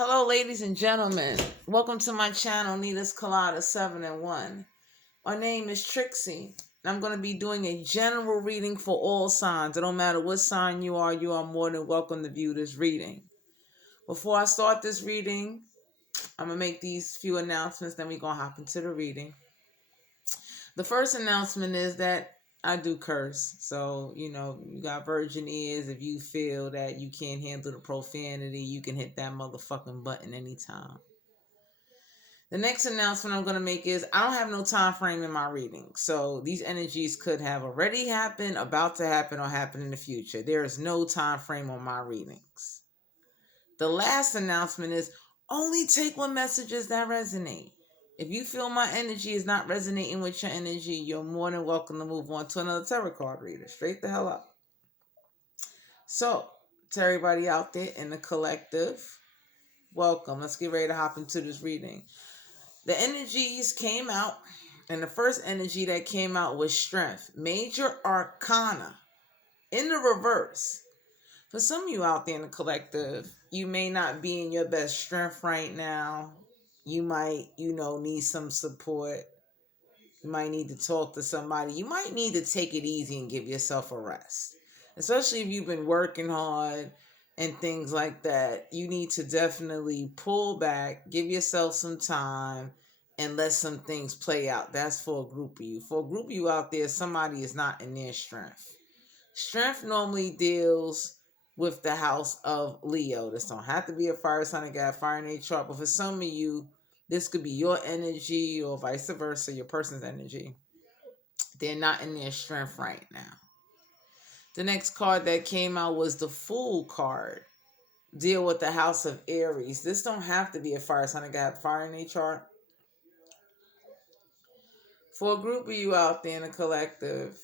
Hello, ladies and gentlemen. Welcome to my channel, Nita's Colada 7 and 1. My name is Trixie, and I'm going to be doing a general reading for all signs. It don't matter what sign you are more than welcome to view this reading. Before I start this reading, I'm going to make these few announcements, then we're going to hop into the reading. The first announcement is that I do curse. So, you got virgin ears. If you feel that you can't handle the profanity, you can hit that motherfucking button anytime. The next announcement I'm going to make is I don't have no time frame in my reading. So these energies could have already happened, about to happen, or happen in the future. There is no time frame on my readings. The last announcement is only take what messages that resonate. If you feel my energy is not resonating with your energy, you're more than welcome to move on to another tarot card reader. Straight the hell up. So, to everybody out there in the collective, welcome. Let's get ready to hop into this reading. The energies came out, and the first energy that came out was strength. Major Arcana in the reverse. For some of you out there in the collective, you may not be in your best strength right now. You might, need some support. You might need to talk to somebody. You might need to take it easy and give yourself a rest. Especially if you've been working hard and things like that. You need to definitely pull back, give yourself some time, and let some things play out. That's for a group of you. For a group of you out there, somebody is not in their strength. Strength normally deals with the house of Leo. This don't have to be a fire sign that got fire in their chart, but for some of you, this could be your energy or vice versa, your person's energy. They're not in their strength right now. The next card that came out was the Fool card. Deal with the house of Aries. This don't have to be a fire sign that got fire in their chart. For a group of you out there in the collective,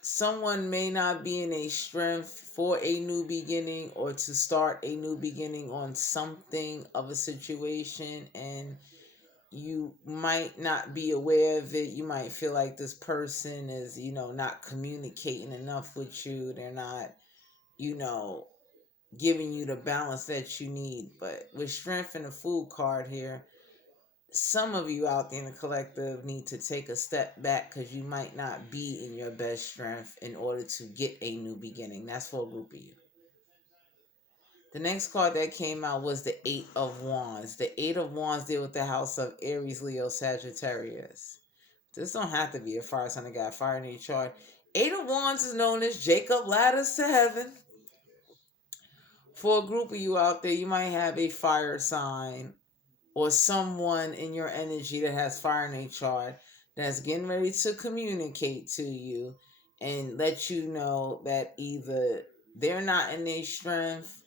someone may not be in a strength for a new beginning or to start a new beginning on something of a situation, and you might not be aware of it. You might feel like this person is, not communicating enough with you. They're not, giving you the balance that you need. But with strength and the Fool card here, some of you out there in the collective need to take a step back because you might not be in your best strength in order to get a new beginning. That's for a group of you. The next card that came out was the Eight of Wands. The Eight of Wands deal with the house of Aries, Leo, Sagittarius. This don't have to be a fire sign that got fire in your chart. Eight of Wands is known as Jacob ladders to heaven. For a group of you out there, you might have a fire sign or someone in your energy that has fire in their chart that's getting ready to communicate to you and let you know that either they're not in their strength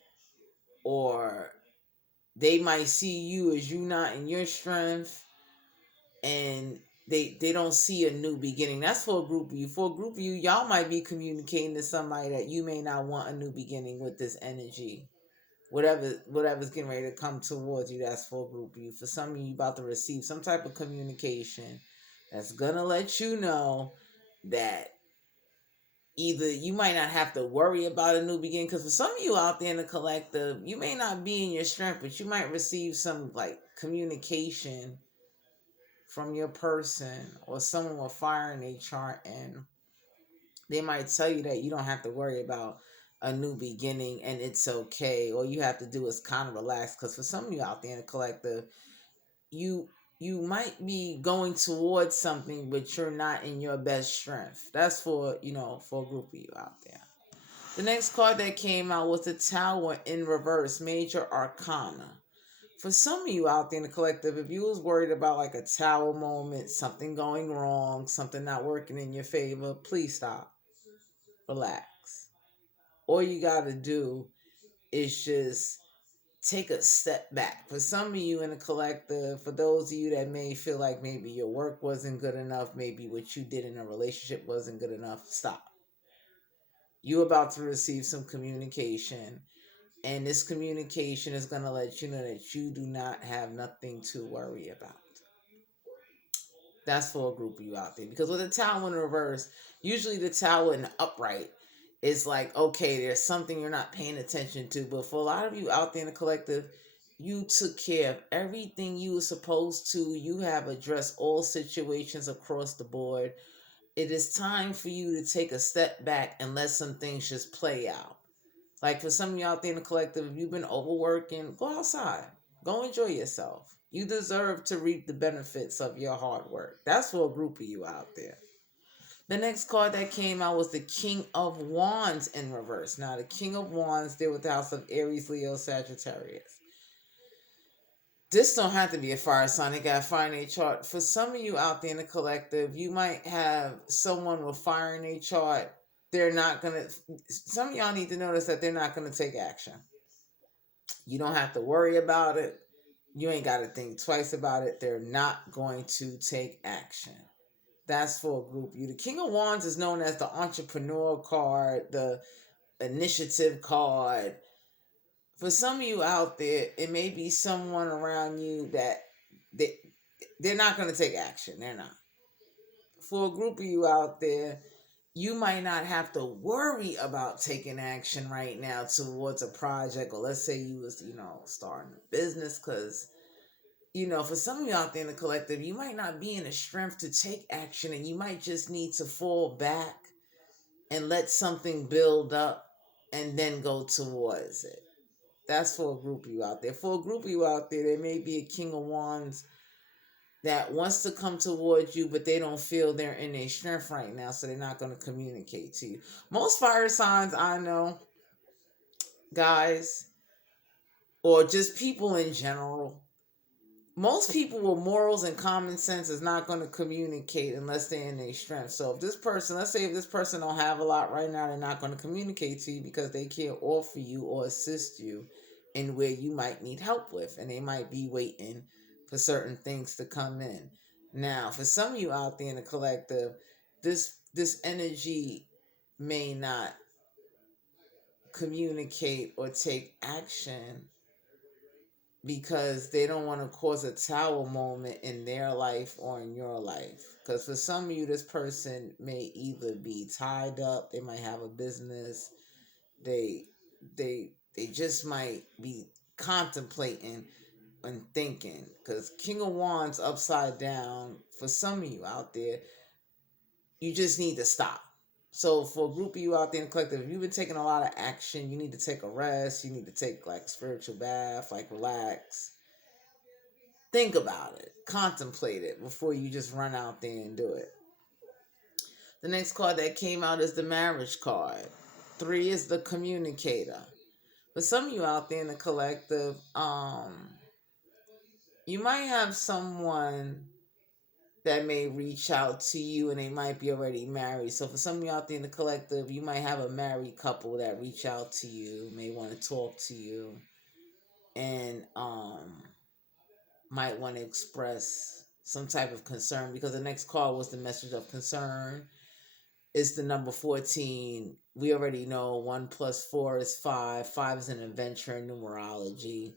or they might see you as you not in your strength, and they don't see a new beginning. That's for a group of you. For a group of you, y'all might be communicating to somebody that you may not want a new beginning with this energy. Whatever's getting ready to come towards you, that's for a group of you. For some of you, about to receive some type of communication that's gonna let you know that either you might not have to worry about a new beginning, because for some of you out there in the collective, you may not be in your strength, but you might receive some communication from your person or someone with fire in their chart, and they might tell you that you don't have to worry about a new beginning and it's okay. All you have to do is kind of relax, because for some of you out there in the collective, you might be going towards something, but you're not in your best strength. That's for, for a group of you out there. The next card that came out was the Tower in reverse, Major Arcana. For some of you out there in the collective, if you was worried about a tower moment, something going wrong, something not working in your favor, please stop. Relax. All you got to do is just take a step back. For some of you in the collective, for those of you that may feel like maybe your work wasn't good enough, maybe what you did in a relationship wasn't good enough, stop. You're about to receive some communication, and this communication is going to let you know that you do not have nothing to worry about. That's for a group of you out there. Because with the Tower in reverse, usually the Tower in the upright it's like, okay, there's something you're not paying attention to. But for a lot of you out there in the collective, you took care of everything you were supposed to. You have addressed all situations across the board. It is time for you to take a step back and let some things just play out. Like for some of you out there in the collective, if you've been overworking, go outside. Go enjoy yourself. You deserve to reap the benefits of your hard work. That's for a group of you out there. The next card that came out was the King of Wands in reverse. Now, the King of Wands deal with the house of Aries, Leo, Sagittarius. This don't have to be a fire sign. They got fire in their chart. For some of you out there in the collective, you might have someone with fire in their chart. They're not going to... Some of y'all need to notice that they're not going to take action. You don't have to worry about it. You ain't got to think twice about it. They're not going to take action. That's for a group. You. The King of Wands is known as the entrepreneur card, the initiative card. For some of you out there, it may be someone around you that they're not going to take action. They're not. For a group of you out there, you might not have to worry about taking action right now towards a project, or let's say you was, starting a business, because for some of you out there in the collective, you might not be in the strength to take action, and you might just need to fall back and let something build up and then go towards it. That's for a group of you out there. For a group of you out there, there may be a King of Wands that wants to come towards you, but they don't feel they're in their strength right now, so they're not going to communicate to you. Most fire signs I know, guys, or just people in general, most people with morals and common sense is not going to communicate unless they're in their strength. So if this person, let's say if this person don't have a lot right now, they're not going to communicate to you because they can't offer you or assist you in where you might need help with, and they might be waiting for certain things to come in. Now, for some of you out there in the collective, this energy may not communicate or take action because they don't want to cause a tower moment in their life or in your life. Because for some of you, this person may either be tied up, they might have a business, they just might be contemplating and thinking. Because King of Wands upside down, for some of you out there, you just need to stop. So for a group of you out there in the collective, if you've been taking a lot of action, you need to take a rest. You need to take like spiritual bath, like relax. Think about it. Contemplate it before you just run out there and do it. The next card that came out is the marriage card. 3 is the communicator. For some of you out there in the collective, you might have someone that may reach out to you, and they might be already married. So for some of you out there in the collective, you might have a married couple that reach out to you, may want to talk to you, and might want to express some type of concern, because the next card was the message of concern. It's the number 14. We already know 1 + 4 is 5. 5 is an adventure in numerology.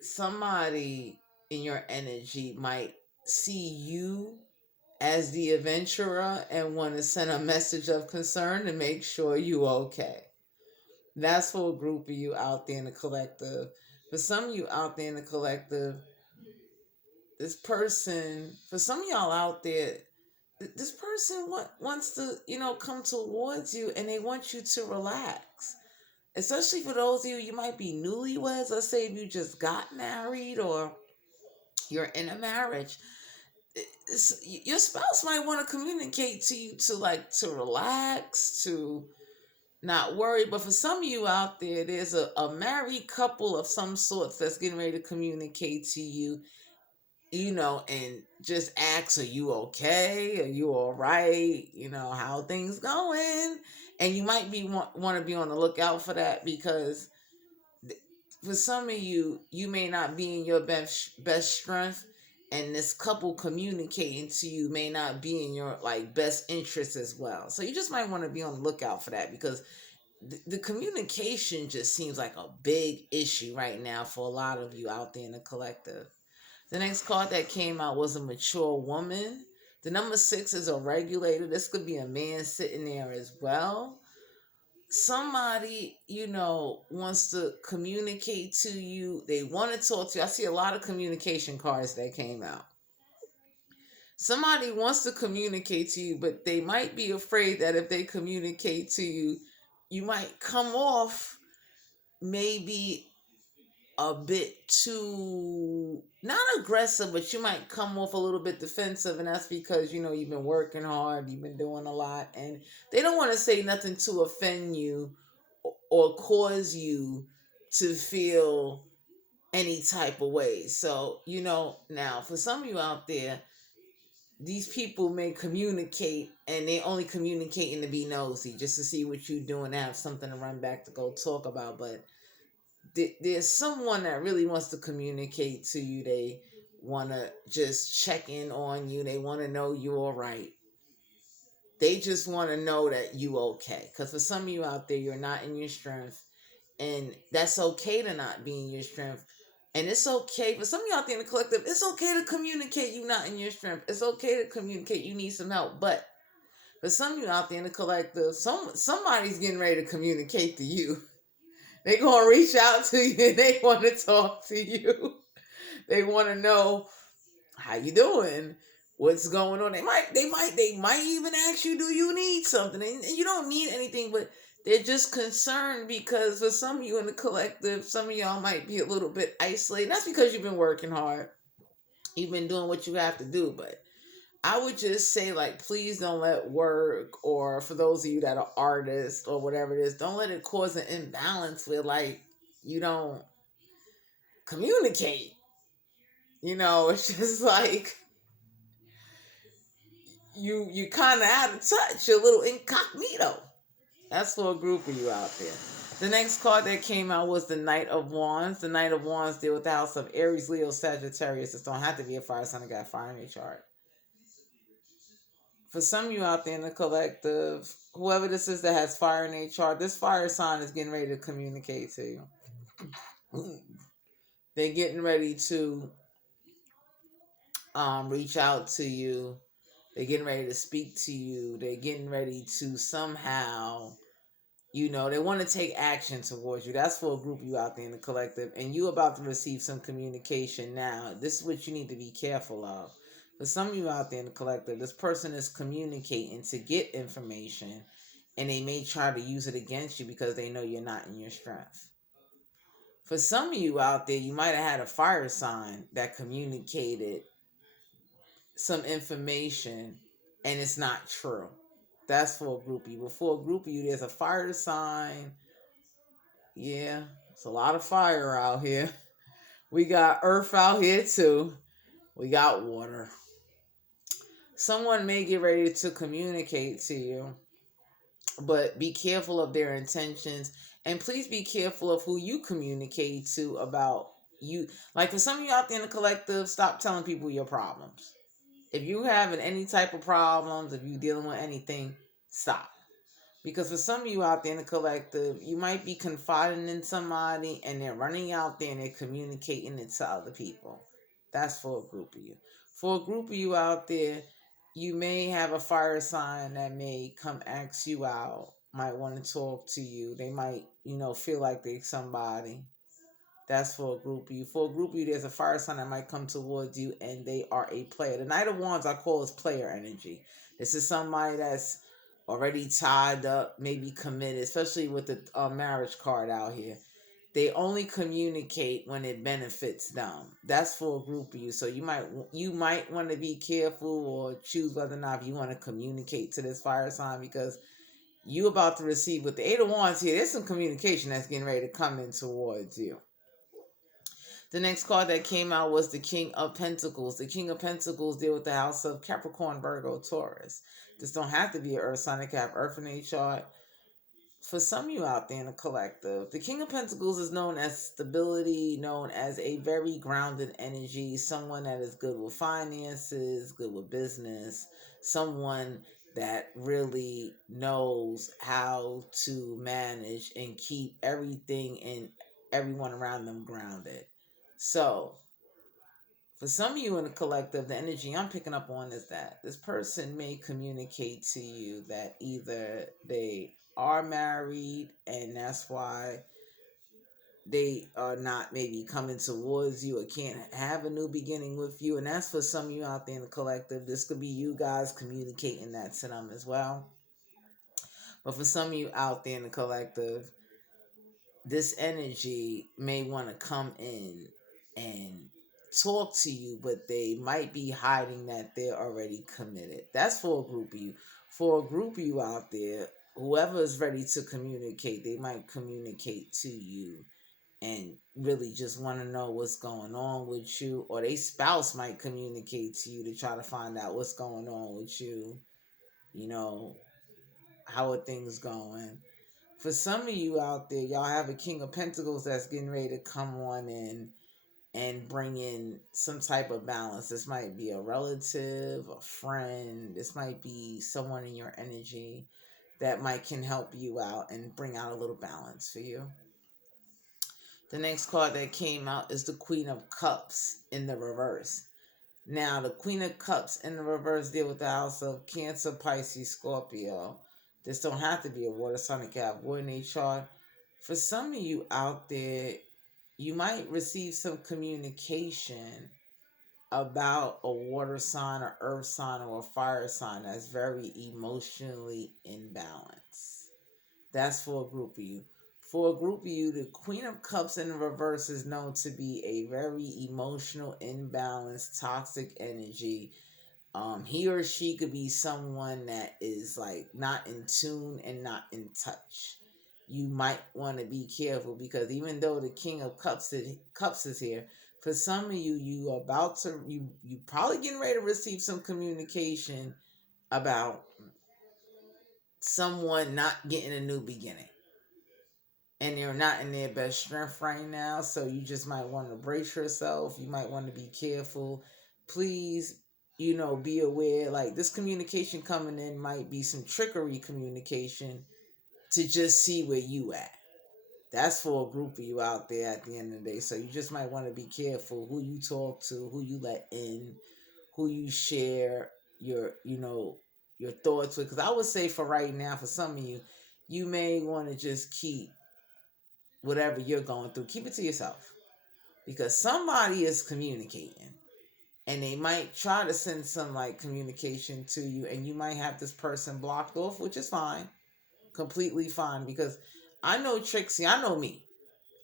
Somebody in your energy might see you as the adventurer and want to send a message of concern to make sure you're okay. That's for a group of you out there in the collective. For some of you out there in the collective, this person, for some of y'all out there, this person wants to, come towards you, and they want you to relax. Especially for those of you might be newlyweds. Let's say if you just got married or you're in a marriage. Your spouse might want to communicate to you to relax, to not worry. But for some of you out there, there's a married couple of some sorts that's getting ready to communicate to you, and just ask, are you okay? Are you all right? How things going? And you might want to be on the lookout for that, because for some of you, you may not be in your best strength, and this couple communicating to you may not be in your best interest as well. So you just might want to be on the lookout for that, because the communication just seems like a big issue right now for a lot of you out there in the collective. The next card that came out was a mature woman. The number 6 is a regulator. This could be a man sitting there as well. Somebody, wants to communicate to you. They want to talk to you. I see a lot of communication cards that came out. Somebody wants to communicate to you, but they might be afraid that if they communicate to you, you might come off maybe a bit too, not aggressive, but you might come off a little bit defensive, and that's because you've been working hard, you've been doing a lot, and they don't want to say nothing to offend you or cause you to feel any type of way. So now for some of you out there, these people may communicate, and they only communicating to be nosy, just to see what you're doing, to have something to run back to go talk about. But there's someone that really wants to communicate to you. They want to just check in on you. They want to know you're all right. They just want to know that you okay. Because for some of you out there, you're not in your strength. And that's okay to not be in your strength. And it's okay for some of you out there in the collective, it's okay to communicate you not in your strength. It's okay to communicate you need some help. But for some of you out there in the collective, somebody's getting ready to communicate to you. They're going to reach out to you and they want to talk to you. They want to know how you doing, what's going on. They might even ask you, do you need something? And you don't need anything, but they're just concerned because for some of you in the collective, some of y'all might be a little bit isolated. That's because you've been working hard. You've been doing what you have to do. But I would just say, please don't let work, or for those of you that are artists or whatever it is, don't let it cause an imbalance where, you don't communicate. It's just you kind of out of touch, a little incognito. That's for a group of you out there. The next card that came out was the Knight of Wands. The Knight of Wands deal with the house of Aries, Leo, Sagittarius. This don't have to be a fire sign. I got fire in your chart. For some of you out there in the collective, whoever this is that has fire in their chart, this fire sign is getting ready to communicate to you. They're getting ready to reach out to you. They're getting ready to speak to you. They're getting ready to somehow, they want to take action towards you. That's for a group of you out there in the collective. And you about to receive some communication now. This is what you need to be careful of. For some of you out there in the collective, this person is communicating to get information, and they may try to use it against you because they know you're not in your strength. For some of you out there, you might have had a fire sign that communicated some information and it's not true. That's for a group of you. But for a group of you, there's a fire sign. Yeah, it's a lot of fire out here. We got earth out here too. We got water. Someone may get ready to communicate to you, but be careful of their intentions. And please be careful of who you communicate to about you. For some of you out there in the collective, stop telling people your problems. If you having any type of problems, if you dealing with anything, stop. Because for some of you out there in the collective, you might be confiding in somebody and they're running out there and they're communicating it to other people. That's for a group of you. For a group of you out there, you may have a fire sign that may come ask you out, might want to talk to you. They might, feel like they're somebody. That's for a group of you. For a group of you, there's a fire sign that might come towards you and they are a player. The Knight of Wands I call is player energy. This is somebody that's already tied up, maybe committed, especially with the marriage card out here. They only communicate when it benefits them. That's for a group of you. So you might want to be careful or choose whether or not you want to communicate to this fire sign, because you about to receive with the Eight of Wands here. There's some communication that's getting ready to come in towards you. The next card that came out was the King of Pentacles. The King of Pentacles deal with the house of Capricorn, Virgo, Taurus. This don't have to be an earth sign. It can have earth in a chart. For some of you out there in the collective, the King of Pentacles is known as stability, known as a very grounded energy, someone that is good with finances, good with business, someone that really knows how to manage and keep everything and everyone around them grounded. So, For some of you in the collective, the energy I'm picking up on is that this person may communicate to you that either they are married and that's why they are not maybe coming towards you or can't have a new beginning with you. And that's for some of you out there in the collective. This could be you guys communicating that to them as well. But for some of you out there in the collective, this energy may want to come in and talk to you, but they might be hiding that they're already committed. That's for a group of you. For a group of you out there, whoever is ready to communicate, they might communicate to you and really just want to know what's going on with you, or their spouse might communicate to you to try to find out what's going on with you. You know, how are things going? For some of you out there, y'all have a King of Pentacles that's getting ready to come on in and bring in some type of balance. This might be a relative, a friend. This might be someone in your energy that might can help you out and bring out a little balance for you. The next card that came out is the Queen of Cups in the reverse. Now, the Queen of Cups in the reverse deal with the house of Cancer, Pisces, Scorpio. This don't have to be a water sign. It can have water in a chart. For some of you out there, you might receive some communication about a water sign, or earth sign, or a fire sign that's very emotionally imbalanced. That's for a group of you. For a group of you, the Queen of Cups in the reverse is known to be a very emotional, imbalanced, toxic energy. He or she could be someone that is like not in tune and not in touch. You might want to be careful, because even though the King of Cups is here, for some of you, you probably getting ready to receive some communication about someone not getting a new beginning, and they're not in their best strength right now. So you just might want to brace yourself. You might want to be careful. Please, be aware. Like, this communication coming in might be some trickery communication to just see where you at. That's for a group of you out there at the end of the day. So you just might want to be careful who you talk to, who you let in, who you share your thoughts with. Because I would say for right now, for some of you, you may want to just keep whatever you're going through, keep it to yourself, because somebody is communicating and they might try to send some like communication to you, and you might have this person blocked off, which is fine, completely fine. Because I know Trixie, I know me.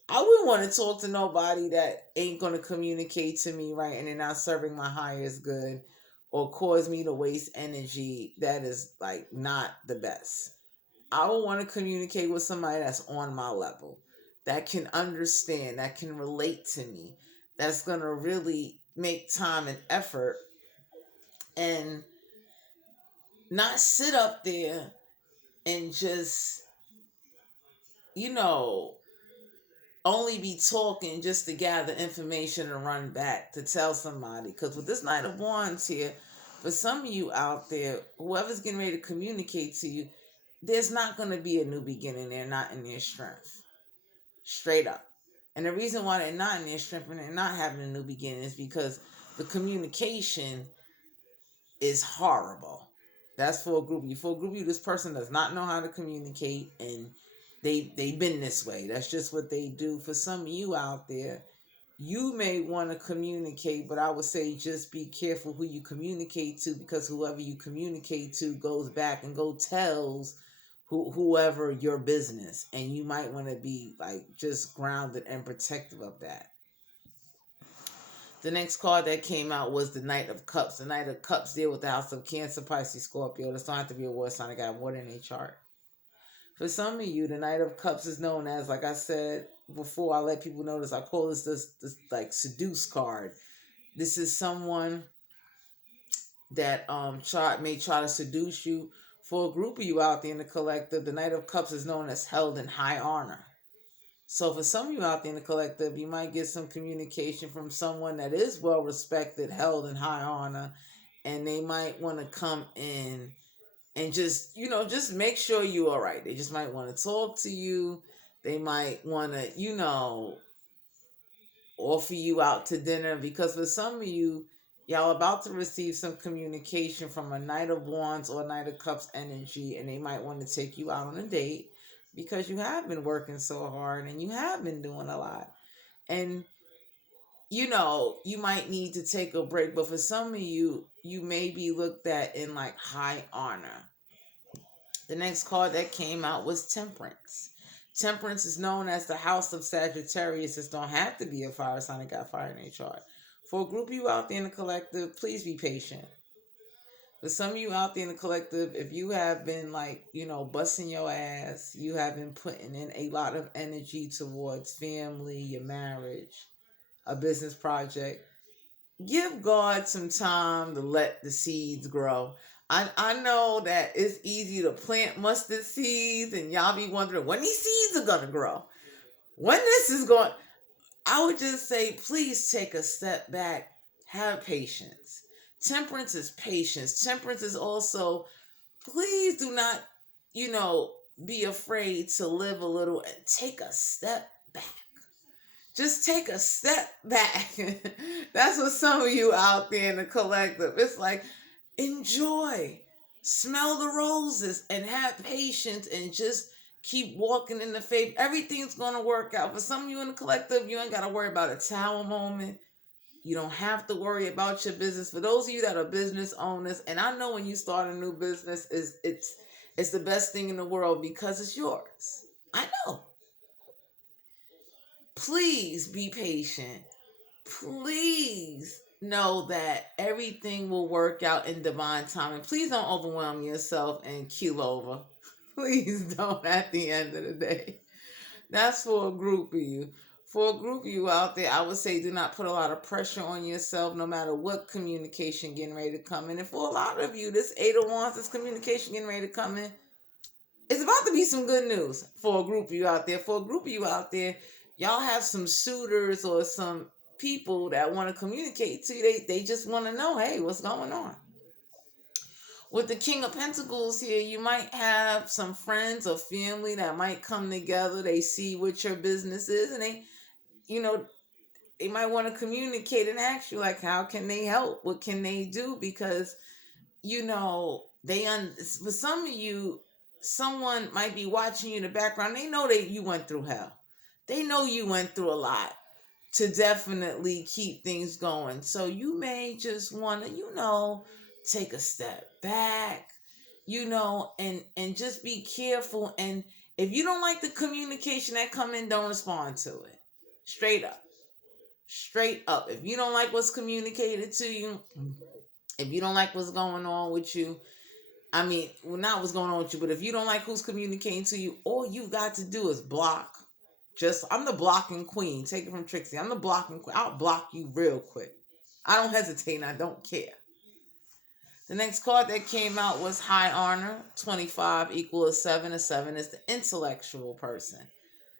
I wouldn't want to talk to nobody that ain't going to communicate to me right, and they're not serving my highest good, or cause me to waste energy that is like not the best. I would want to communicate with somebody that's on my level, that can understand, that can relate to me, that's going to really make time and effort and not sit up there and just, you know, only be talking just to gather information and run back to tell somebody. Because with this Knight of Wands here, for some of you out there, whoever's getting ready to communicate to you, there's not going to be a new beginning. They're not in their strength. Straight up. And the reason why they're not in their strength and they're not having a new beginning is because the communication is horrible. That's for a group of you. For a group of you, this person does not know how to communicate, and they've been this way. That's just what they do. For some of you out there, you may want to communicate, but I would say just be careful who you communicate to, because whoever you communicate to goes back and tells whoever your business, and you might want to be like just grounded and protective of that. The next card that came out was the Knight of Cups. The Knight of Cups deal with the house of Cancer, Pisces, Scorpio. This don't have to be a war sign. I got water in a chart. For some of you, the Knight of Cups is known as, like I said before, I let people know this, I call this like seduce card. This is someone that may try to seduce you. For a group of you out there in the collective, the Knight of Cups is known as held in high honor. So for some of you out there in the collective, you might get some communication from someone that is well respected, held in high honor, and they might want to come in and just make sure you're all right. They just might want to talk to you. They might want to, offer you out to dinner, because for some of you, y'all about to receive some communication from a Knight of Wands or Knight of Cups energy, and they might want to take you out on a date because you have been working so hard and you have been doing a lot. And you might need to take a break, but for some of you, you may be looked at in like high honor. The next card that came out was Temperance. Temperance is known as the house of Sagittarius. This don't have to be a fire sign that got fire in their chart. For a group of you out there in the collective, please be patient. For some of you out there in the collective, if you have been like, busting your ass, you have been putting in a lot of energy towards family, your marriage, a business project, give God some time to let the seeds grow. I know that it's easy to plant mustard seeds, and y'all be wondering when these seeds are going to grow. When this is going, I would just say, please take a step back. Have patience. Temperance is patience. Temperance is also, please do not, be afraid to live a little and take a step back. Just take a step back. That's what some of you out there in the collective, it's like, enjoy, smell the roses, and have patience, and just keep walking in the faith. Everything's going to work out. For some of you in the collective, you ain't got to worry about a tower moment. You don't have to worry about your business. For those of you that are business owners, and I know when you start a new business, it's the best thing in the world because it's yours. I know. Please be patient. Please know that everything will work out in divine time. And please don't overwhelm yourself and keel over. Please don't at the end of the day. That's for a group of you. For a group of you out there, I would say do not put a lot of pressure on yourself no matter what communication getting ready to come in. And for a lot of you, this Eight of Wands, this communication getting ready to come in, it's about to be some good news for a group of you out there. For a group of you out there, y'all have some suitors or some people that want to communicate to you. They just want to know, hey, what's going on? With the King of Pentacles here, you might have some friends or family that might come together. They see what your business is, and they might want to communicate and ask you, like, how can they help? What can they do? Because, for some of you, someone might be watching you in the background. They know that you went through hell. They know you went through a lot to definitely keep things going. So you may just want to, take a step back, and just be careful. And if you don't like the communication that come in, don't respond to it. Straight up. Straight up. If you don't like what's communicated to you, if you don't like what's going on with you, not what's going on with you, but if you don't like who's communicating to you, all you got to do is block. I'm the blocking queen. Take it from Trixie. I'm the blocking queen. I'll block you real quick. I don't hesitate and I don't care. The next card that came out was High Honor. 25 equals 7. A 7 is the intellectual person.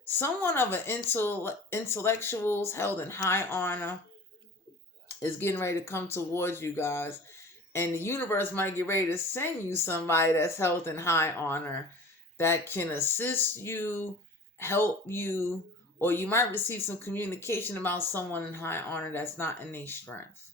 Someone of an intellectuals held in high honor is getting ready to come towards you guys. And the universe might get ready to send you somebody that's held in high honor that can assist you, help you, or you might receive some communication about someone in high honor that's not in their strength.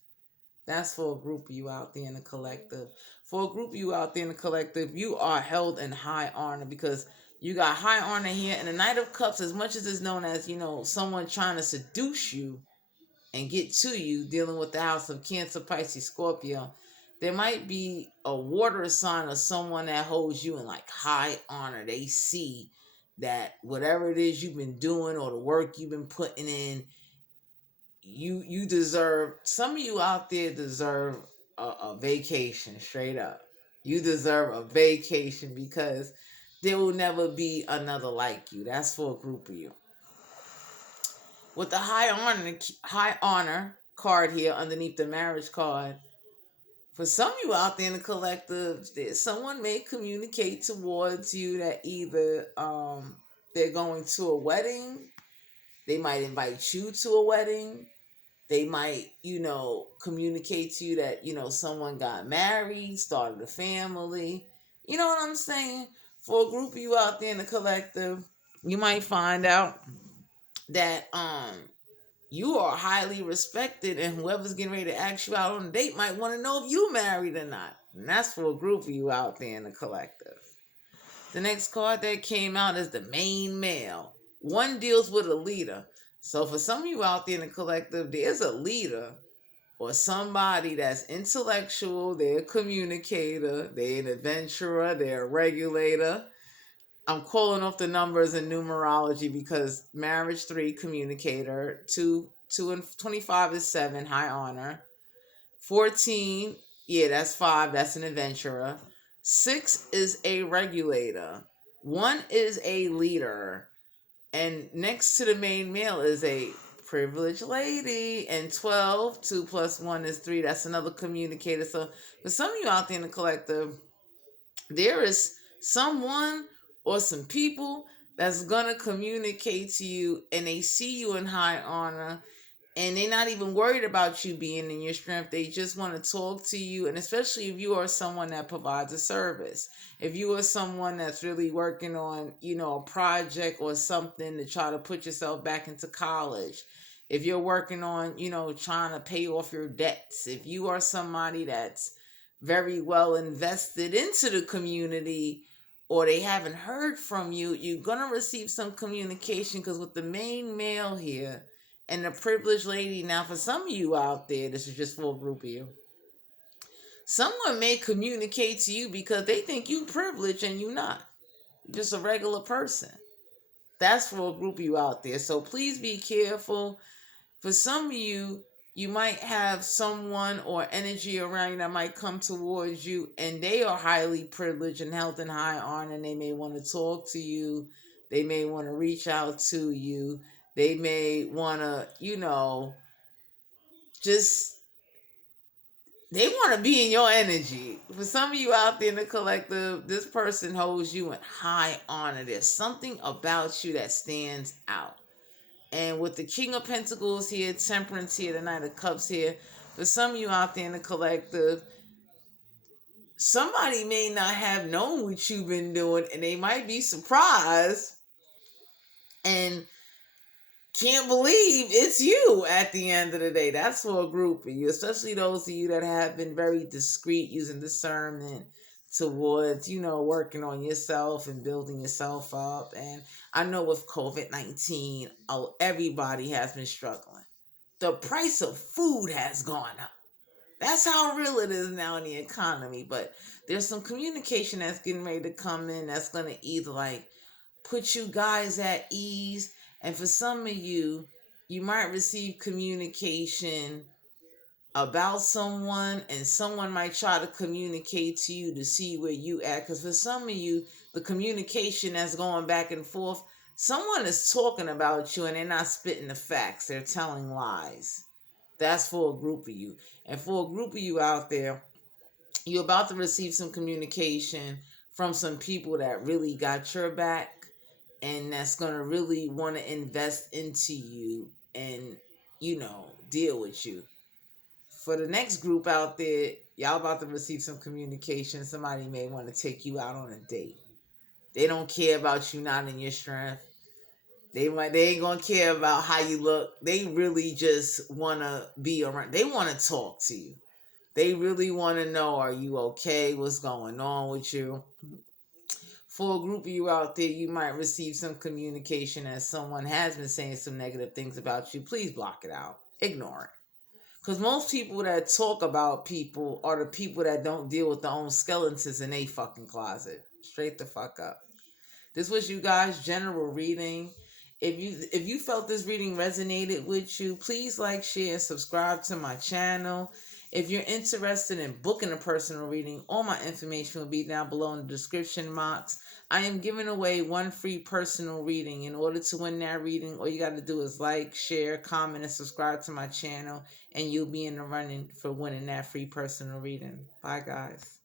That's for a group of you out there in the collective. For a group of you out there in the collective, you are held in high honor because you got high honor here. And the Knight of Cups, as much as it's known as, someone trying to seduce you and get to you, dealing with the house of Cancer, Pisces, Scorpio, there might be a water sign or someone that holds you in like high honor. They see that whatever it is you've been doing or the work you've been putting in, you deserve. Some of you out there deserve a vacation. Straight up, you deserve a vacation because there will never be another like you. That's for a group of you. With the high honor card here underneath the marriage card, for some of you out there in the collective, someone may communicate towards you that either they're going to a wedding, they might invite you to a wedding, they might, communicate to you that, someone got married, started a family. You know what I'm saying? For a group of you out there in the collective, you might find out that you are highly respected, and whoever's getting ready to ask you out on a date might want to know if you married or not. And that's for a group of you out there in the collective. The next card that came out is the main male. One deals with a leader. So for some of you out there in the collective, there's a leader or somebody that's intellectual, they're a communicator, they're an adventurer, they're a regulator. I'm calling off the numbers in numerology because marriage 3, communicator, 2 and 25 is 7, high honor. 14, yeah, that's 5, that's an adventurer. 6 is a regulator. 1 is a leader. And next to the main male is a privileged lady. And 12, 2 plus 1 is 3. That's another communicator. So for some of you out there in the collective, there is someone or some people that's going to communicate to you, and they see you in high honor, and they're not even worried about you being in your strength. They just want to talk to you. And especially if you are someone that provides a service, if you are someone that's really working on, a project or something to try to put yourself back into college, if you're working on, trying to pay off your debts, if you are somebody that's very well invested into the community, or they haven't heard from you, you're going to receive some communication, because with the main male here and the privileged lady, now for some of you out there, this is just for a group of you, someone may communicate to you because they think you privileged and you're not. You're just a regular person. That's for a group of you out there. So please be careful. For some of you, you might have someone or energy around you that might come towards you, and they are highly privileged and held in high honor, and they may want to talk to you. They may want to reach out to you. They may want to, they want to be in your energy. For some of you out there in the collective, this person holds you in high honor. There's something about you that stands out. And with the King of Pentacles here, Temperance here, the Knight of Cups here, for some of you out there in the collective, somebody may not have known what you've been doing, and they might be surprised and can't believe it's you at the end of the day. That's for a group of you, especially those of you that have been very discreet, using discernment towards, working on yourself and building yourself up. And I know with COVID-19, everybody has been struggling. The price of food has gone up. That's how real it is now in the economy. But there's some communication that's getting ready to come in that's going to either put you guys at ease. And for some of you, you might receive communication about someone, and someone might try to communicate to you to see where you at. Because for some of you, the communication that's going back and forth, someone is talking about you and they're not spitting the facts. They're telling lies. That's for a group of you. And for a group of you out there, you're about to receive some communication from some people that really got your back, and that's going to really want to invest into you and, deal with you. For the next group out there, y'all about to receive some communication. Somebody may want to take you out on a date. They don't care about you not in your strength. They ain't gonna care about how you look. They really just wanna be around. They wanna talk to you. They really wanna know, are you okay? What's going on with you? For a group of you out there, you might receive some communication as someone has been saying some negative things about you. Please block it out. Ignore it. Because most people that talk about people are the people that don't deal with their own skeletons in a fucking closet. Straight the fuck up. This was you guys' general reading. If you felt this reading resonated with you, please like, share, and subscribe to my channel. If you're interested in booking a personal reading, all my information will be down below in the description box. I am giving away one free personal reading. In order to win that reading, all you got to do is like, share, comment, and subscribe to my channel, and you'll be in the running for winning that free personal reading. Bye, guys.